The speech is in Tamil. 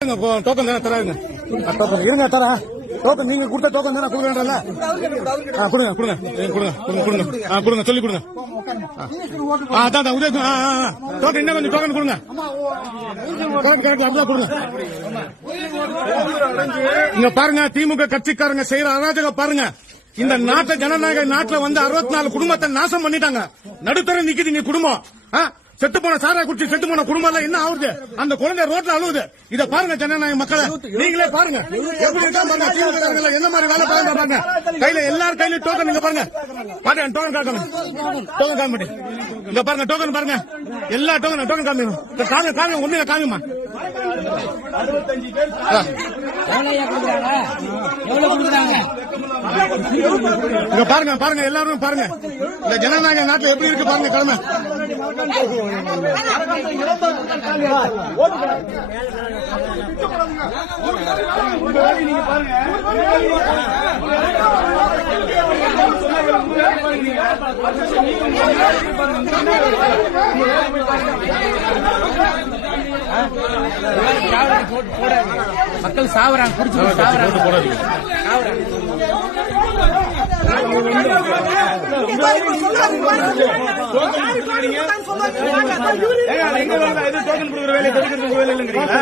டோக்கன் தானே தராங்க. டோக்கன் இருங்க தரேன். டோக்கன் நீங்க கொடுத்த டோக்கன் தானே கொடுக்கறேன்ல. கொடுங்க கொடுங்க கொடுங்க கொடுங்க கொடுங்க சொல்லி கொடுங்க. அதான் உதய டோக்கன் என்ன கொஞ்சம் டோக்கன் கொடுங்க. அப்படிதான் கொடுங்க. இங்க பாருங்க, திமுக கட்சிக்காரங்க செய்யற அராஜகம் பாருங்க. இந்த நாட்டை ஜனநாயக நாட்டுல வந்து 64 குடும்பத்தை நாசம் பண்ணிட்டாங்க. நடுத்தர நிக்குது நீ குடும்பம். செத்து போன சாரா குடிச்சு செத்து போன குடும்பம் எல்லாம் என்ன ஆகுது? அந்த குழந்தை ரோட்ல அழுகுது. இத பாருங்க ஜனநாயக மக்களை, நீங்களே பாருங்க எப்படி இருக்கா பாருங்க. திமுக என்ன மாதிரி வேலை பாருங்க. பாருங்க கையில எல்லாரும் கையில டோக்கன் நீங்க பாருங்க. பாருங்க டோக்கன் காட்டணும். டோக்கன் காமிட்டு இங்க பாருங்க. டோக்கன் பாருங்க. எல்லா டோக்கன் காமிங்க. காமிங்க ஒண்ணு காமிமா. இங்க பாருங்க பாருங்க எல்லாரும் பாருங்க. இந்த ஜனநாயக நாட்டுல எப்படி இருக்கு பாருங்க கிழமை. மக்கள் சாவறாங்க, குடிச்சு சாவறாங்க. டோக்கன் கொடுக்குற வேலை வேலை இல்லைங்கிறீங்களா?